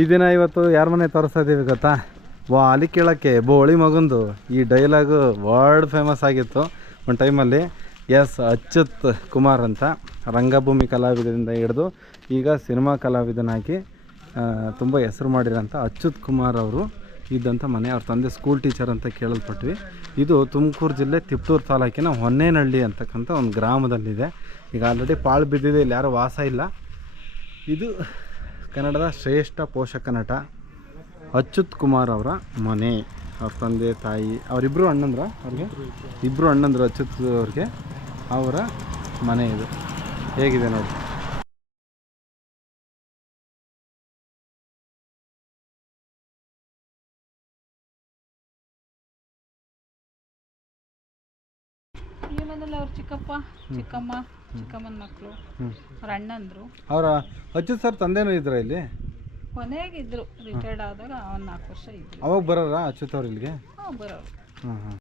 ಈ ದಿನ ಇವತ್ತು ಯಾರ ಮನೆ ತೋರಿಸ್ತಾ ಇದ್ದೀವಿ ಗೊತ್ತಾ? ವಾಲಿ ಕೇಳೋಕ್ಕೆ ಬೋಳಿ ಮಗಂದು ಈ ಡೈಲಾಗು ವರ್ಲ್ಡ್ ಫೇಮಸ್ ಆಗಿತ್ತು ಒಂದು ಟೈಮಲ್ಲಿ. ಎಸ್, ಅಚ್ಯುತ್ ಕುಮಾರ್ ಅಂತ ರಂಗಭೂಮಿ ಕಲಾವಿದರಿಂದ ಹಿಡಿದು ಈಗ ಸಿನಿಮಾ ಕಲಾವಿದನಾಗಿ ತುಂಬ ಹೆಸರು ಮಾಡಿರೋಂಥ ಅಚ್ಯುತ್ ಕುಮಾರ್ ಅವರು ಇದ್ದಂಥ ಮನೆ. ಅವ್ರ ತಂದೆ ಸ್ಕೂಲ್ ಟೀಚರ್ ಅಂತ ಕೇಳಲ್ಪಟ್ವಿ. ಇದು ತುಮಕೂರು ಜಿಲ್ಲೆ ತಿಪ್ಟೂರು ತಾಲೂಕಿನ ಹೊನ್ನೇನಹಳ್ಳಿ ಅಂತಕ್ಕಂಥ ಒಂದು ಗ್ರಾಮದಲ್ಲಿದೆ. ಈಗ ಆಲ್ರೆಡಿ ಪಾಳು ಬಿದ್ದಿದೆ, ಇಲ್ಲಿ ಯಾರೂ ವಾಸ ಇಲ್ಲ. ಇದು ಕನ್ನಡದ ಶ್ರೇಷ್ಠ ಪೋಷಕ ನಟ ಅಚ್ಯುತ್ ಕುಮಾರ್ ಅವರ ಮನೆ. ಅವ್ರ ತಂದೆ ತಾಯಿ ಅವರಿಬ್ಬರು ಅಣ್ಣಂದ್ರ, ಅವ್ರಿಗೆ ಇಬ್ಬರು ಅಣ್ಣಂದರು ಅಚ್ಯುತ್ ಅವ್ರಿಗೆ. ಅವರ ಮನೆ ಇದು ಹೇಗಿದೆ ನೋಡಿ. ಈ ಮನೇಲಿ ಅವ್ರ ಚಿಕ್ಕಪ್ಪ, ಚಿಕ್ಕಮ್ಮ, ಚಿಕ್ಕಮ್ಮನ ಮಕ್ಕಳು, ಅವ್ರ ಅಣ್ಣಂದ್ರು. ಅವರ ಅಚ್ಯುತ್ ಸರ್ ತಂದೆನೂ ಇದ್ರ ಇಲ್ಲಿ? ಕೊನೆಗಿದ್ರು, ರಿಟೈರ್ಡ್ ಆದಾಗ ಒಂದು 4 ವರ್ಷ ಇದ್ರು. ಅವಾಗ ಬರೋರಾ ಅಚ್ಯುತ್ ಅವ್ರು ಇಲ್ಲಿಗೆ? ಬರೋರು. ಹಾಂ ಹಾಂ.